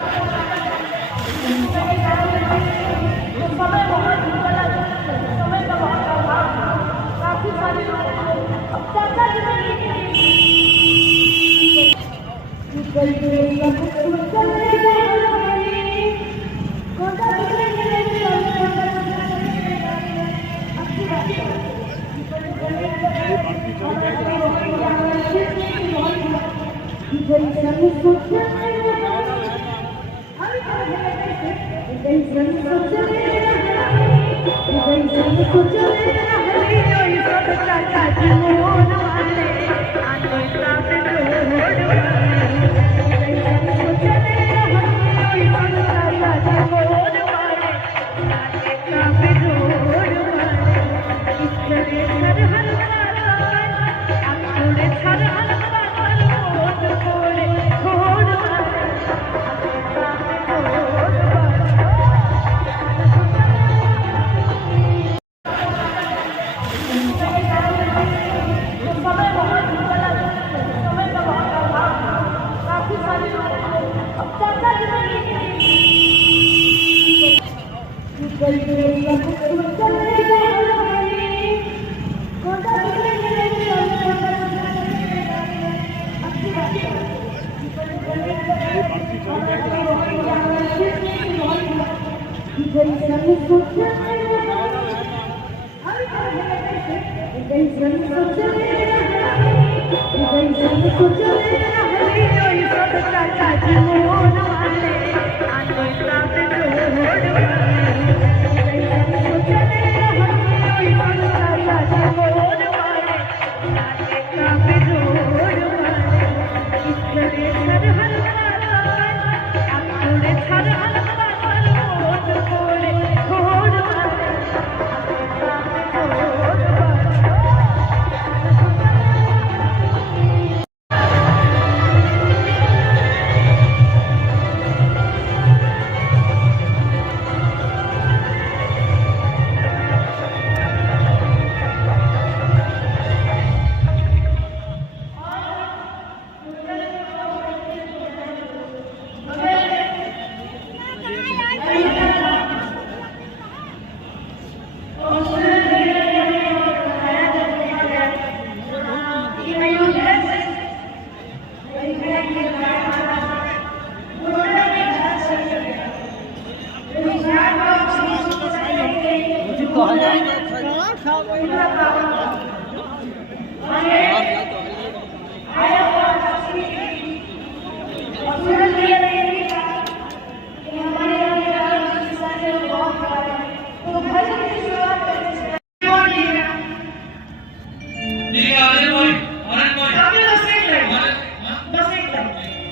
समय बहुत निकला, समय का बहुत अभाव, काफी सारे लोग अब चर्चा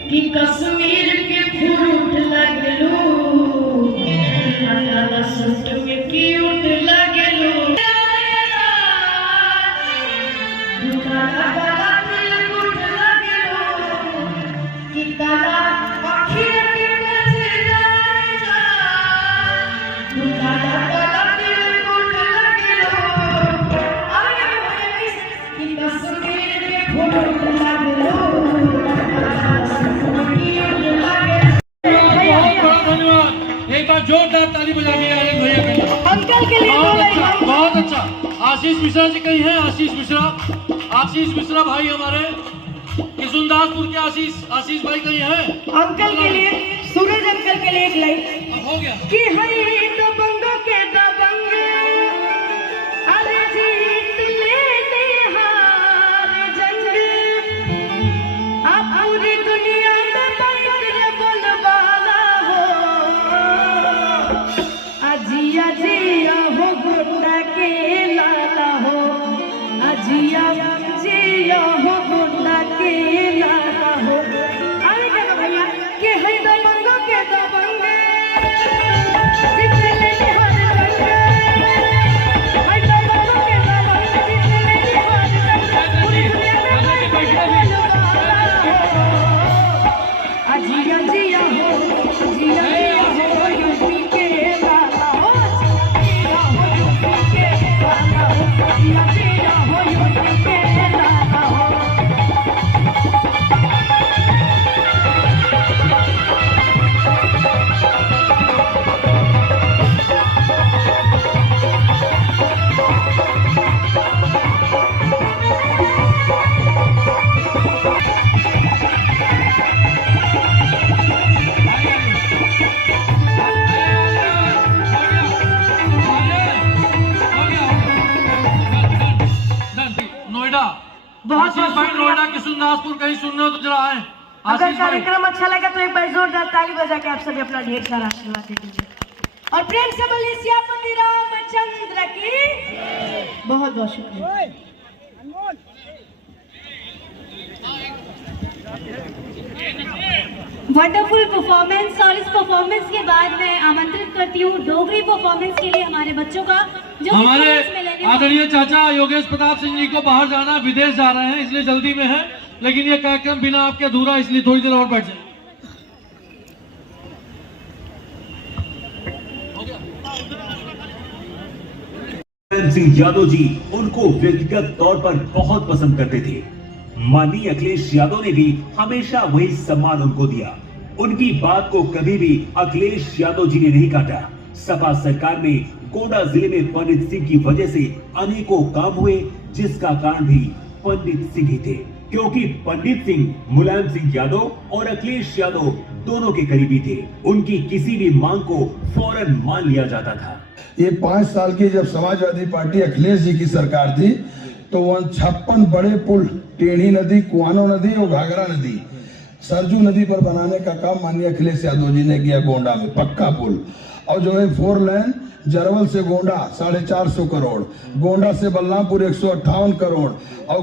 कि कश्मीर के फ्रूट लगलू सूट में क्यूट लगलू कि काला अखिया के नजरा कि कश्मीर के फ्रूट लगलू। जोरदार ताली बजा दी अंकल के लिए बहुत अच्छा। आशीष मिश्रा जी कहीं हैं? आशीष मिश्रा भाई हमारे किशुनदासपुर के आशीष भाई कहीं हैं? अंकल के लिए, सूरज अंकल के लिए एक लाइन हो गया कि हरी दबंगों के दबंग अरे जीत लेते हार जंग अब पूरी दुनिया में बंकर बोलबाला हो अजिया जिया हो गुंडा के लाला हो अजिया जिया हो गुंडा के लाला हो। अरे क्या भैया कि है दबंगों आशीष भाई नोएडा किशुनदासपुर कहीं सुन रहे हो तो जरा आए। अगर आशीष भाई कार्यक्रम अच्छा लगा तो एक बार जोरदार ताली बजा के आप सभी अपना ढेर सारा आशीर्वाद दे दीजिए और प्रेम से बोलिए सियापति रामचंद्र की बहुत बहुत शुक्रिया। Wonderful performance. और इस परफॉर्मेंस के बाद मैं आमंत्रित करती हूँ डोगरी परफॉर्मेंस के लिए हमारे बच्चों का जो हमारे performance में लेने आदरणीय चाचा योगेश प्रताप सिंह जी को बाहर जाना, विदेश जा रहे हैं, इसलिए जल्दी में है, लेकिन ये कार्यक्रम बिना आपके अधूरा, इसलिए थोड़ी देर और बैठ जाए। मुलायम सिंह यादव जी उनको व्यक्तिगत तौर पर बहुत पसंद करते थे। माननीय अखिलेश यादव ने भी हमेशा वही सम्मान उनको दिया। उनकी बात को कभी भी अखिलेश यादव जी ने नहीं काटा। सपा सरकार में गोंडा जिले में पंडित सिंह की वजह से अनेकों काम हुए, जिसका कारण भी पंडित सिंह ही थे, क्योंकि पंडित सिंह मुलायम सिंह यादव और अखिलेश यादव दोनों के करीबी थे। उनकी किसी भी मांग को फौरन मान लिया जाता था। ये 5 साल की जब समाजवादी पार्टी अखिलेश जी की सरकार थी तो 56 बड़े पुल, टेढ़ी नदी, कुआनो नदी और घाघरा नदी, सरजू नदी पर बनाने का काम माननीय अखिलेश यादव जी ने किया। गोंडा में पक्का पुल, और जो है 4 लेन जरवल से गोंडा 450 करोड़, गोंडा से बलरामपुर 158 करोड़, और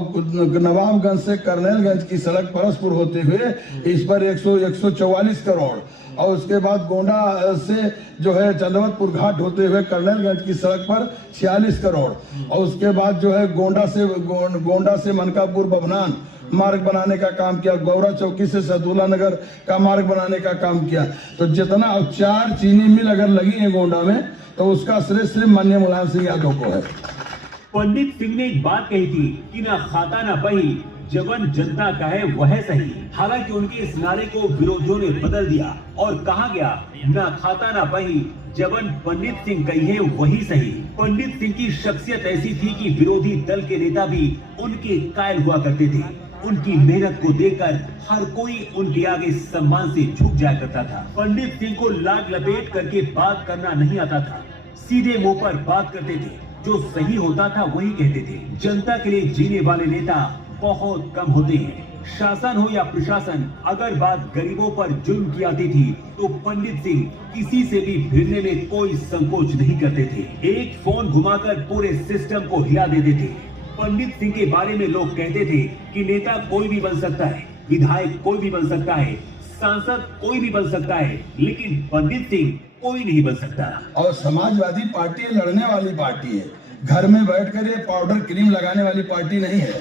नवाबगंज से करनेलगंज की सड़क परसपुर होते हुए इस पर 144 करोड़, और उसके बाद गोंडा से जो है चंदवतपुर घाट होते हुए करनेलगंज की सड़क पर 46 करोड़, और उसके बाद जो है गोंडा से मनकापुर बभनान मार्ग बनाने का काम किया, गौरा चौकी से सदुल्ला नगर का मार्ग बनाने का काम किया। तो जितना 4 चीनी मिल अगर लगी है गोंडा में तो उसका श्रेय सिर्फ माननीय मुलायम सिंह यादव को है। पंडित सिंह ने एक बात कही थी कि ना खाता ना बही, जवन जनता का है वह सही। हालांकि उनके इस नारे को विरोधियों ने बदल दिया और कहा गया ना खाता ना बही, जवन पंडित सिंह कही है वही सही। पंडित सिंह की शख्सियत ऐसी थी कि विरोधी दल के नेता भी उनके कायल हुआ करते थे। उनकी मेहनत को देखकर हर कोई उनके आगे सम्मान से झुक जाया करता था। पंडित सिंह को लाग लपेट करके बात करना नहीं आता था, सीधे मुंह पर बात करते थे, जो सही होता था वही कहते थे। जनता के लिए जीने वाले नेता बहुत कम होते हैं। शासन हो या प्रशासन, अगर बात गरीबों पर जुल्म की आती थी तो पंडित सिंह किसी से भी भिड़ने में कोई संकोच नहीं करते थे। एक फोन घुमाकर पूरे सिस्टम को हिला देते थे। पंडित सिंह के बारे में लोग कहते थे कि नेता कोई भी बन सकता है, विधायक कोई भी बन सकता है, सांसद कोई भी बन सकता है, लेकिन पंडित सिंह कोई नहीं बन सकता। और समाजवादी पार्टी लड़ने वाली पार्टी है, घर में बैठकर ये पाउडर क्रीम लगाने वाली पार्टी नहीं है।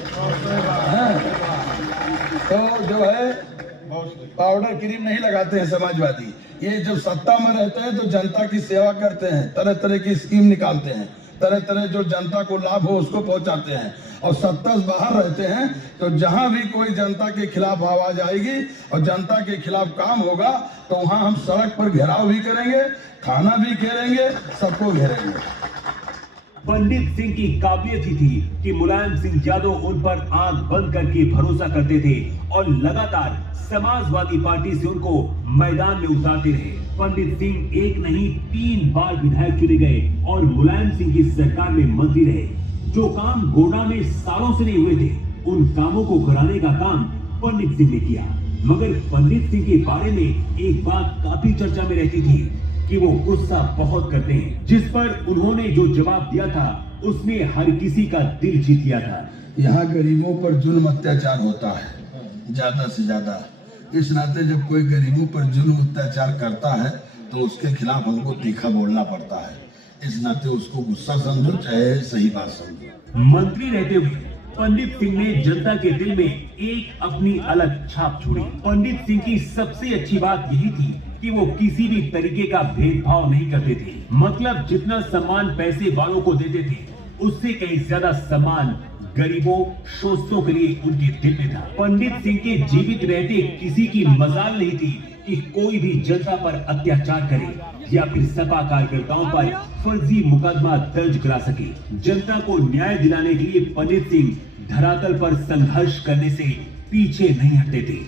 तो जो है पाउडर क्रीम नहीं लगाते हैं समाजवादी। ये जब सत्ता में रहते हैं तो जनता की सेवा करते हैं, तरह तरह की स्कीम निकालते हैं, तरह तरह जो जनता को लाभ हो उसको पहुंचाते हैं। और सत्ता से बाहर रहते हैं तो जहां भी कोई जनता के खिलाफ आवाज आएगी और जनता के खिलाफ काम होगा तो वहां हम सड़क पर घेराव भी करेंगे, थाना भी घेरेंगे, सबको घेरेंगे। पंडित सिंह की काबिलियत ही थी कि मुलायम सिंह यादव उन पर आंख बंद करके भरोसा करते थे और लगातार समाजवादी पार्टी से उनको मैदान में उतारते रहे। पंडित सिंह एक नहीं 3 बार विधायक चुने गए और मुलायम सिंह की सरकार में मंत्री रहे। जो काम गोंडा में सालों से नहीं हुए थे, उन कामों को कराने का काम पंडित सिंह ने किया। मगर पंडित सिंह के बारे में एक बात काफी चर्चा में रहती थी कि वो गुस्सा बहुत करते हैं, जिस पर उन्होंने जो जवाब दिया था उसने हर किसी का दिल जीत लिया था। यहाँ गरीबों पर जुल्म अत्याचार होता है ज्यादा से ज्यादा। इस नाते जब कोई गरीबों पर जुल्म अत्याचार करता है तो उसके खिलाफ हमको तीखा बोलना पड़ता है। इस नाते उसको गुस्सा समझो चाहे सही बात समझो। मंत्री रहते हुए पंडित सिंह ने जनता के दिल में एक अपनी अलग छाप छोड़ी। पंडित सिंह की सबसे अच्छी बात यही थी कि वो किसी भी तरीके का भेदभाव नहीं करते थे। मतलब जितना सम्मान पैसे वालों को देते थे उससे कहीं ज्यादा सम्मान गरीबों शोषितों के लिए उनके दिल में था। पंडित सिंह के जीवित रहते किसी की मजाल नहीं थी कि कोई भी जनता पर अत्याचार करे या फिर सपा कार्यकर्ताओं पर फर्जी मुकदमा दर्ज करा सके। जनता को न्याय दिलाने के लिए पंडित सिंह धरातल पर संघर्ष करने से पीछे नहीं हटते थे।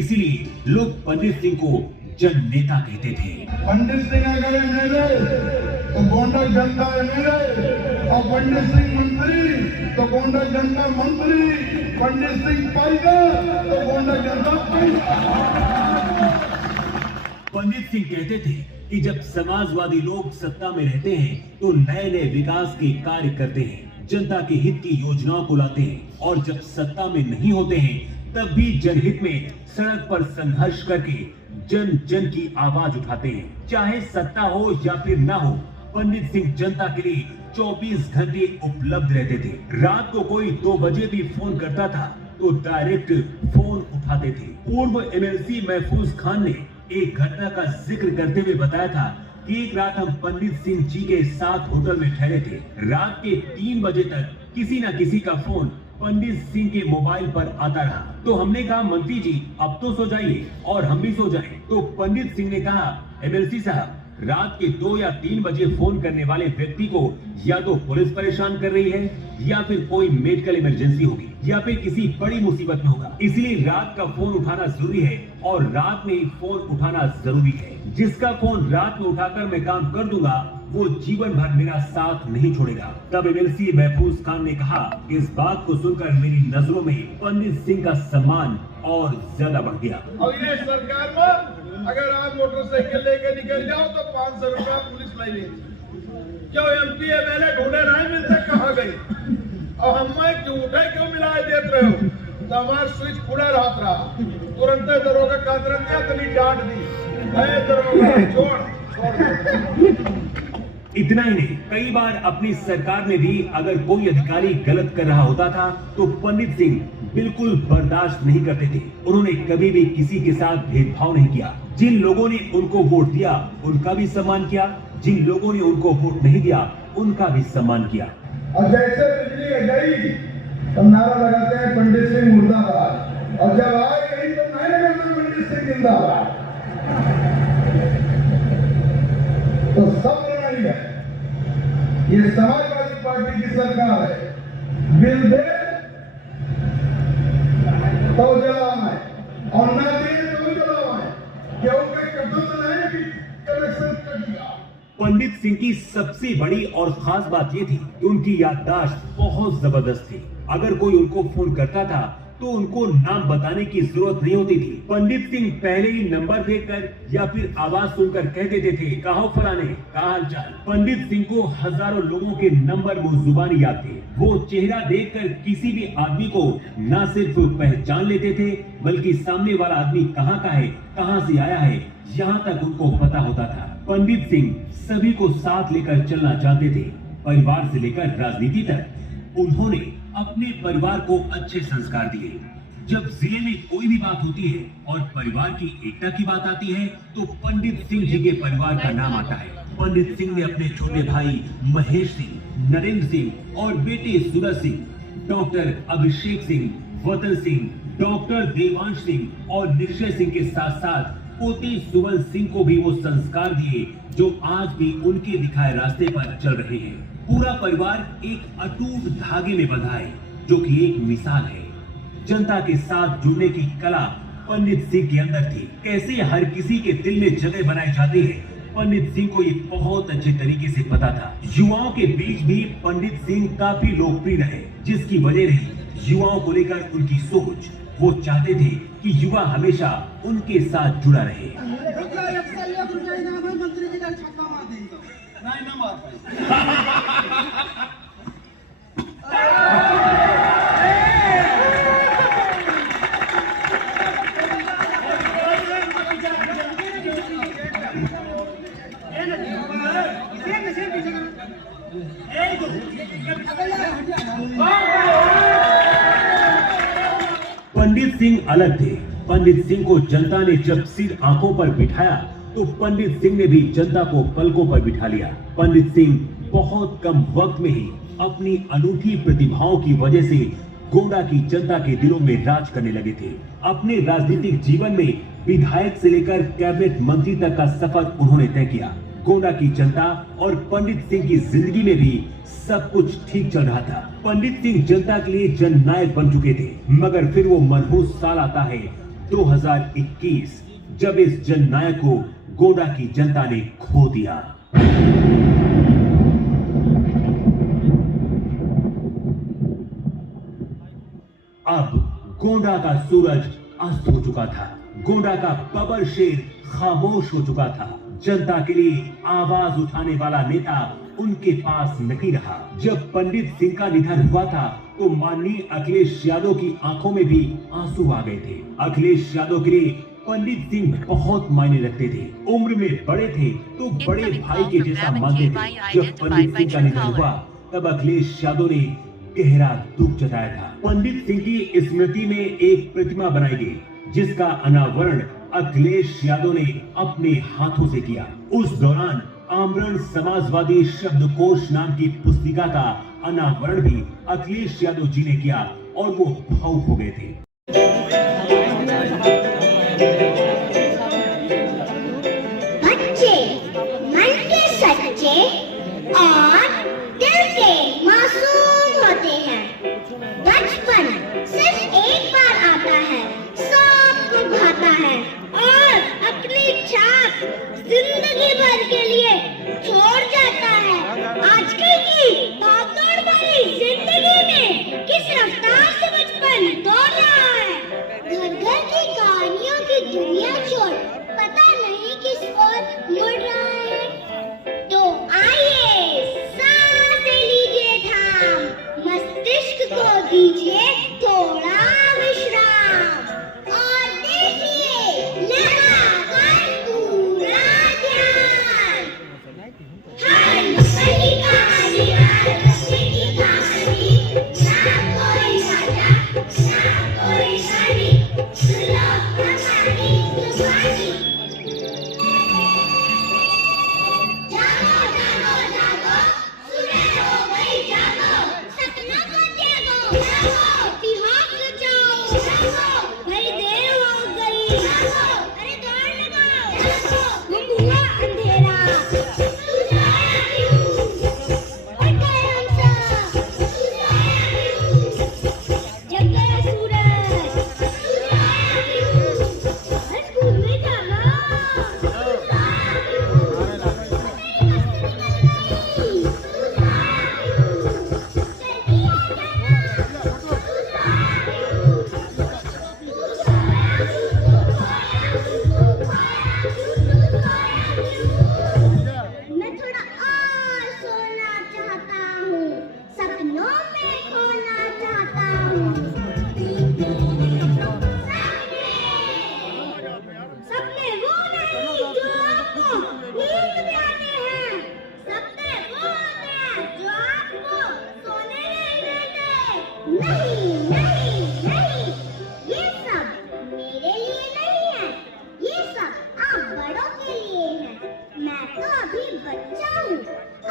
इसीलिए लोग पंडित सिंह को जन नेता कहते थे। पंडित सिंह अगर एमएलए तो गोंडा जनता एमएलए और पंडित सिंह मंत्री तो गोंडा जनता मंत्री, पंडित सिंह पाइगर तो गोंडा जनता पाइगर। पंडित सिंह कहते थे कि जब समाजवादी लोग सत्ता में रहते हैं तो नए नए विकास के कार्य करते हैं, जनता के हित की योजनाओं को लाते हैं, और जब सत्ता में नहीं होते हैं तब भी जनहित में सड़क पर संघर्ष करके जन जन की आवाज उठाते हैं। चाहे सत्ता हो या फिर ना हो, पंडित सिंह जनता के लिए 24 घंटे उपलब्ध रहते थे। रात को कोई 2 बजे भी फोन करता था तो डायरेक्ट फोन उठाते थे। पूर्व एमएलसी महफूज खान ने एक घटना का जिक्र करते हुए बताया था कि एक रात हम पंडित सिंह जी के साथ होटल में ठहरे थे। रात के 3 बजे तक किसी न किसी का फोन पंडित सिंह के मोबाइल पर आता रहा, तो हमने कहा मंत्री जी अब तो सो जाइए और हम भी सो जाएं। तो पंडित सिंह ने कहा एमएलसी साहब, रात के 2 या 3 बजे फोन करने वाले व्यक्ति को या तो पुलिस परेशान कर रही है, या फिर कोई मेडिकल इमरजेंसी होगी, या फिर किसी बड़ी मुसीबत में होगा। इसलिए रात का फोन उठाना जरूरी है और रात में ही फोन उठाना जरूरी है। जिसका फोन रात में उठाकर मैं काम कर दूंगा वो जीवन भर मेरा साथ नहीं छोड़ेगा। तब एमएलसी महफूज खान ने कहा, इस बात को सुनकर मेरी नजरों में पंडित सिंह का सम्मान और ज्यादा बढ़ गया। और ये सरकार में अगर आप मोटरसाइकिल लेके निकल जाओ तो 500 रुपया पुलिस ले लेती। क्यों एमपी एमएलए ढूंढे नहीं मिलते, कहाँ गए? और हम झूठे क्यों मिलाए देते रहे हो? तो हमारा स्विच खुला रहा, तुरंत दरोगा कातरन दिया तनी डांट दी, दरोगा छोड़। इतना ही नहीं, कई बार अपनी सरकार में भी अगर कोई अधिकारी गलत कर रहा होता था तो पंडित सिंह बिल्कुल बर्दाश्त नहीं करते थे। उन्होंने कभी भी किसी के साथ भेदभाव नहीं किया। जिन लोगों ने उनको वोट दिया उनका भी सम्मान किया, जिन लोगों ने उनको वोट नहीं दिया उनका भी सम्मान किया। और जैसे बिजली गई तो नारा लगाते हैं पंडित सिंह मुर्दाबाद, और जब आए गई तो नहीं लगाते पंडित सिंह जिंदाबाद। तो सब लड़ाई है, ये समाजवादी पार्टी की सरकार है। बिल दे तो जलाए और ना दे तो जलाए, क्यों के कदम बनाए कि कनेक्शन कट गया। पंडित सिंह की सबसे बड़ी और खास बात ये थी कि उनकी याददाश्त बहुत जबरदस्त थी। अगर कोई उनको फोन करता था तो उनको नाम बताने की जरूरत नहीं होती थी। पंडित सिंह पहले ही नंबर देखकर या फिर आवाज सुनकर कह देते थे, कहा फलाने, कहा हालचाल। पंडित सिंह को हजारों लोगों के नंबर मुजुबानी याद थे। वो चेहरा देखकर किसी भी आदमी को न सिर्फ पहचान लेते थे बल्कि सामने वाला आदमी कहाँ का है, कहाँ से आया है, यहाँ तक उनको पता होता था। पंडित सिंह सभी को साथ लेकर चलना चाहते थे, परिवार से लेकर राजनीति तक। उन्होंने अपने परिवार को अच्छे संस्कार दिए। जब जिले में कोई भी बात होती है और परिवार की एकता की बात आती है तो पंडित सिंह जी के परिवार का नाम आता है। पंडित सिंह ने अपने छोटे भाई महेश सिंह, नरेंद्र सिंह और बेटे सूरज सिंह, डॉक्टर अभिषेक सिंह, वतन सिंह, डॉक्टर देवांश सिंह और निश्चय सिंह के साथ साथ पोते सुवन सिंह को भी वो संस्कार दिए जो आज भी उनके दिखाए रास्ते पर चल रहे हैं। पूरा परिवार एक अटूट धागे में बंधा है जो कि एक मिसाल है। जनता के साथ जुड़ने की कला पंडित सिंह के अंदर थी। कैसे हर किसी के दिल में जगह बनाई जाती है पंडित सिंह को ये बहुत अच्छे तरीके से पता था। युवाओं के बीच भी पंडित सिंह काफी लोकप्रिय रहे, जिसकी वजह रही युवाओं को लेकर उनकी सोच। वो चाहते थे कि युवा हमेशा उनके साथ जुड़ा रहे। पंडित सिंह अलग थे। पंडित सिंह को जनता ने जब सिर आंखों पर बिठाया तो पंडित सिंह ने भी जनता को पलकों पर बिठा लिया। पंडित सिंह बहुत कम वक्त में ही अपनी अनूठी प्रतिभाओं की वजह से गोंडा की जनता के दिलों में राज करने लगे थे। अपने राजनीतिक जीवन में विधायक से लेकर कैबिनेट मंत्री तक का सफर उन्होंने तय किया। गोंडा की जनता और पंडित सिंह की जिंदगी में भी सब कुछ ठीक चल रहा था। पंडित सिंह जनता के लिए जननायक बन चुके थे। मगर फिर वो मनहूस साल आता है 2021, जब इस जननायक को गोंडा की जनता ने खो दिया। गोंडा का सूरज अस्त हो चुका था। गोंडा का बबर शेर खामोश हो चुका था। जनता के लिए आवाज उठाने वाला नेता उनके पास नहीं रहा। जब पंडित सिंह का निधन हुआ था तो माननीय अखिलेश यादव की आंखों में भी आंसू आ गए थे। अखिलेश यादव के लिए पंडित सिंह बहुत मायने रखते थे। उम्र में बड़े थे तो बड़े भाई के जैसा मानते थे। जब पंडित सिंह का निधन हुआ तब अखिलेश यादव ने गहरा दुख जताया था। पंडित सिंह की स्मृति में एक प्रतिमा बनाई गई जिसका अनावरण अखिलेश यादव ने अपने हाथों से किया। उस दौरान आमरण समाजवादी शब्दकोश नाम की पुस्तिका का अनावरण भी अखिलेश यादव जी ने किया और वो भावुक हो गए थे। बच्चे मन के सच्चे और दिल के मासूम होते हैं। बचपन सिर्फ एक बार आता है, सबको भाता है और अपनी छाप जिंदगी भर के लिए छोड़ जाता है। आजकल की भागदौड़ भरी जिंदगी में किस रफ्तार से बचपन दौड़ रहा है। घर घर की कहानियों की दुनिया छोड़ पता नहीं किस ओर मुड़ रहा है। तो आइए सांसें लीजिए थाम, मस्तिष्क को दीजिए थोड़ा विश्राम और देखिए लगाकर पूरा ध्यान। हर नुक्कड़ की कहानी, हर बच्चे की कहानी, ना कोई राजा ना कोई रानी, सुनो हमारी जुबानी। जागो जागो जागो, सुबह हो गई जागो, सपना को त्यागो, जागो इतिहास रचाओ, जागो भाई देर हो गई, जागो अरे दौड़ लगाओ, जागो गुम हुआ अंधेरा, सुझाया क्यों उड़ गए हम सब, सुझाया क्यों जग गया सूरज, सुझाया क्यों अरे स्कूल में जाना, सुझाया क्यों मेरी मस्ती निकल गई, सुझाया क्यों जल्दी आ जाना, सुझाया क्यों, मैं थोड़ा और सोना चाहता हूँ, सपनों में खोना चाहता हूँ। सपने वो नहीं जो आपको नींद में आते हैं, सपने वो होते हैं जो आपको सोने नहीं देते। नहीं नहीं नहीं, ये सब मेरे लिए नहीं है, ये सब आप बड़ों के लिए है। मैं तो अभी बच्चा हूँ,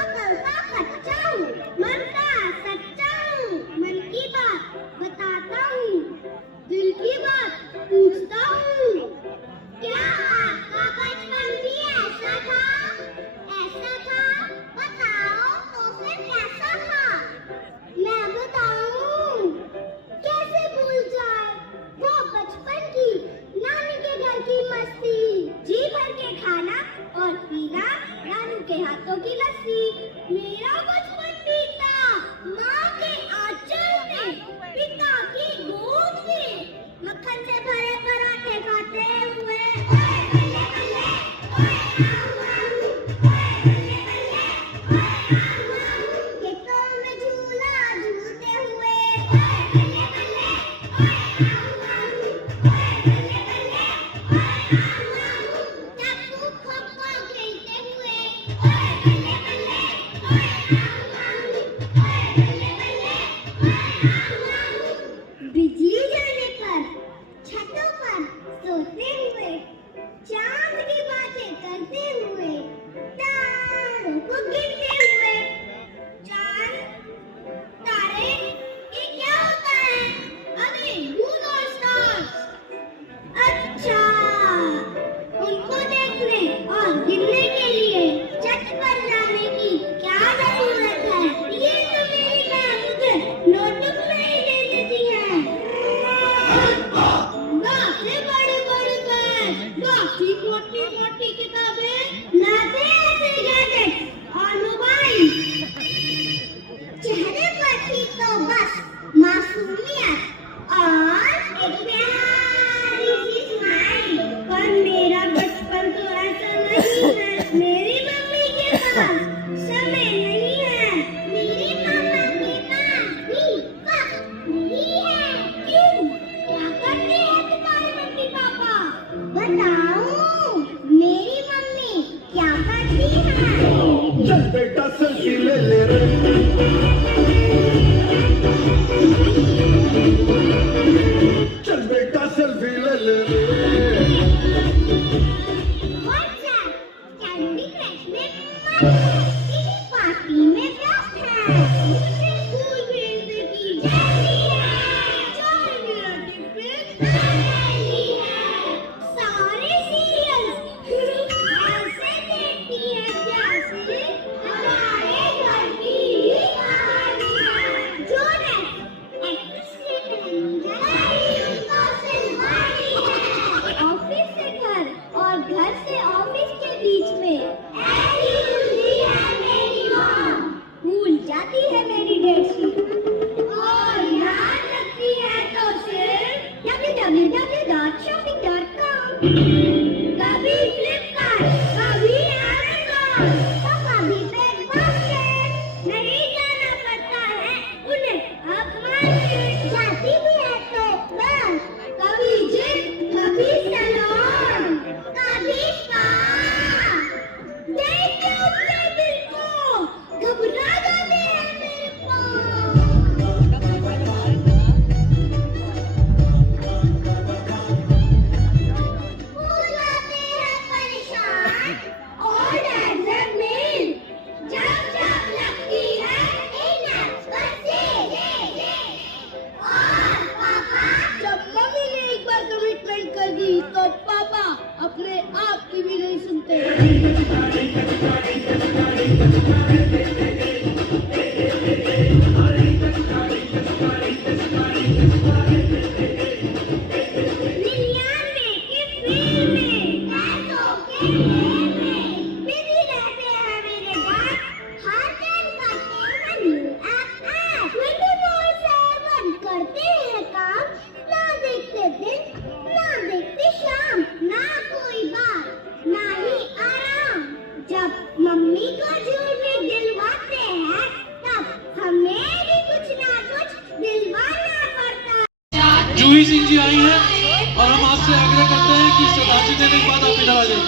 अकल का कच्चा हूँ, मन का सच्चा हूँ। मन की बात बताता हूँ, दिल की बात पूछता हूँ। क्या आपका बचपन भी ऐसा था? ऐसा था? बताओ तो फिर कैसा था? मैं बताऊं? कैसे भूल जाए वो बचपन की नानी के घर की मस्ती, जी भर के खाना और पीना, नानू के हाथों की लस्सी। मेरा बचपन बीता माँ के आंचल में, पिता की गोद में, मक्खन से भरे पराठे खाते हुए। ओए बल्ले बल्ले, ओए आऊ आऊ, ओए बल्ले बल्ले, ओए आऊ आऊ, खेतों में झूला झूलते हुए। ओए बल्ले बल्ले, ओए आऊ आऊ, ओए बल्ले बल्ले, ओए आऊ आऊ, टापू खो-खो खेलते हुए। ओए बल्ले बल्ले, ओए आऊ आऊ, ओए बल्ले बल्ले, ओए आऊ आऊ, बिजली जाने पर छतों पर सोते हुए, चांद की बातें करते हुए। बेटा सेल्फी ले ले रे, चल बेटा सेल्फी ले ले रे। कैंडी क्रश में पार्टी में व्यस्त है, मुझे स्कूल भेजने की जल्दी है, चाय मेरा टिफिन रेडी है, सारे सीरियल्स ऐसे देखती है जैसे हमारे घर की कहानी है। जोनस एक्ट्रेस के कैलेंडर ऑफिस से घर और घर से ऑफिस के बीच में ऐसी उलझी है मेरी माँ, भूल जाती है मेरी डेट शीट और याद रखती है तो सिर्फ www.shopping.com, कभी फ्लिपकार्ट, कभी अमेज़न, तो कभी बिग बास्केट। नहीं जाना पड़ता है उन्हें अब मार्केट, जाती भी है तो बस कभी जिम, कभी सैलून, कभी स्पा। देखते उठते दिल को घबरा जाते हैं मेरे पाँव। हो जाते हैं परेशान और डर में जब जब लगती है इन ऐप्स पर सेल। और पापा जब मम्मी ने एक बार कमिटमेंट कर दी तो पापा अपने आप की भी नहीं सुनते। मम्मी को झूले दिलवाते हैं तब हमें भी कुछ ना कुछ दिलवाना पड़ता है। जूही सिंह जी आई हैं और हम आपसे आग्रह करते हैं कि श्रद्धांजलि देने के बाद आप इधर आ जाइए।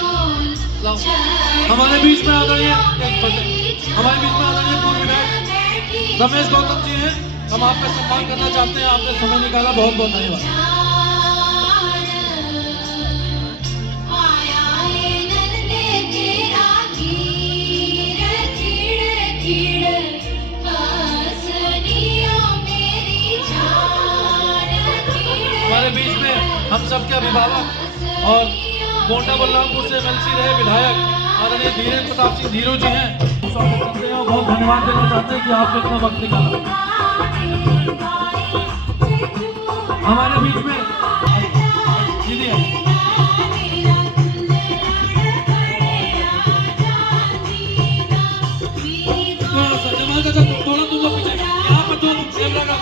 लाओ हमारे बीच में आदरणीय पूर्व विधायक रमेश गौतम जी हैं, हम आपका सम्मान करना चाहते हैं। आपने समय निकाला, बहुत बहुत धन्यवाद। हमारे बीच में हम सबके अभिभावक और कोटा बलरामपुर से एमएलसी रहे विधायक आदरणीय धीरेन्द्र प्रताप सिंह धीरू जी हैं, स्वागत करते हैं और बहुत धन्यवाद देना चाहते हैं कि आपने इतना वक्त निकाला। हमारे बीच में दीदी है, थोड़ा तुम लोग पीछे यहाँ पर तुम कैमरा का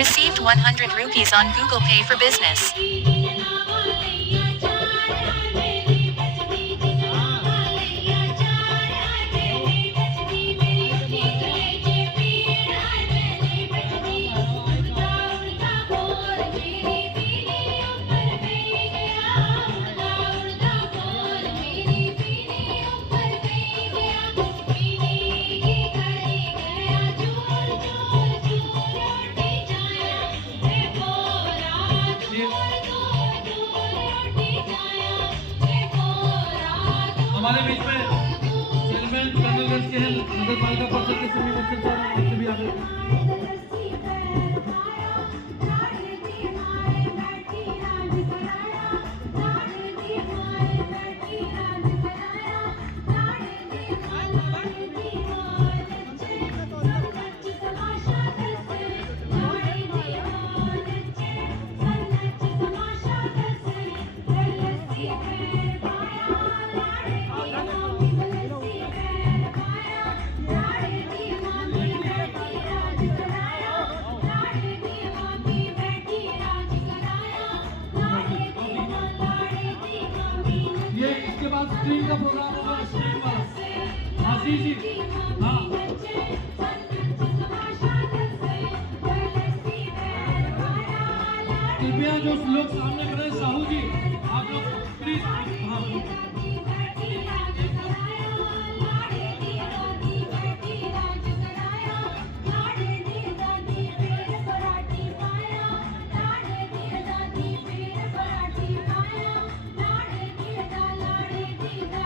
Received 100 rupees on Google Pay for Business. हमारे बीच में चेयरमैन कर्नलगंज के हैं, नगर पालिका परिषद के सभी बच्चे भी आ गए। स्क्रीन का प्रोग्राम होगा, स्क्रीन वाला। हाँ जी, हाँ। कृपया जो लोग सामने खड़े हैं, साहू जी, आप लोग प्लीज, हाँ।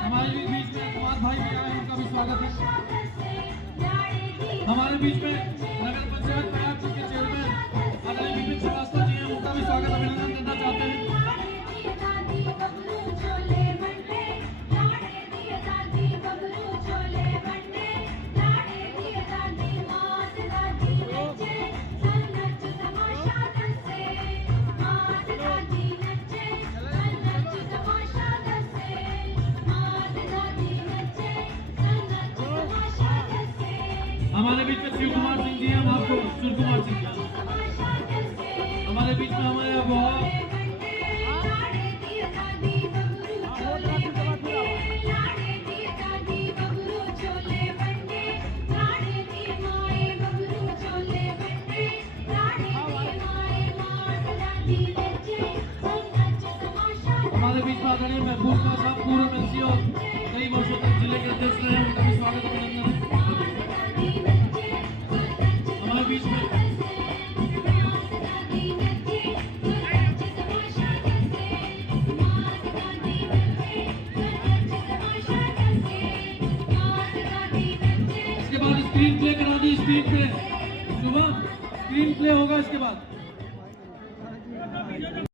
हमारे बीच में कुमार भाई भी आए, उनका भी स्वागत है। हमारे बीच में नगर पंचायत प्रयागपुर के चेयरमैन आदरणीय विपिन श्रीवास्तव जी हैं, उनका भी स्वागत अभिनंदन करना चाहते हैं। हमारे बीच में शिव कुमार सिंह जी हैं, हम आपको शिव कुमार सिंह जी। हमारे बीच में हमारे अबुआ हमारे बीच में आदरणीय महबूब खान साहब, पूर्व एमसी और कई वर्षों तक जिले के अध्यक्ष रहे हैं, उनका भी स्वागत अभिनंदन है। हमारे बीच में इसके बाद स्क्रीन प्ले करा दी, स्क्रीन प्ले सुबह स्क्रीन प्ले होगा इसके बाद।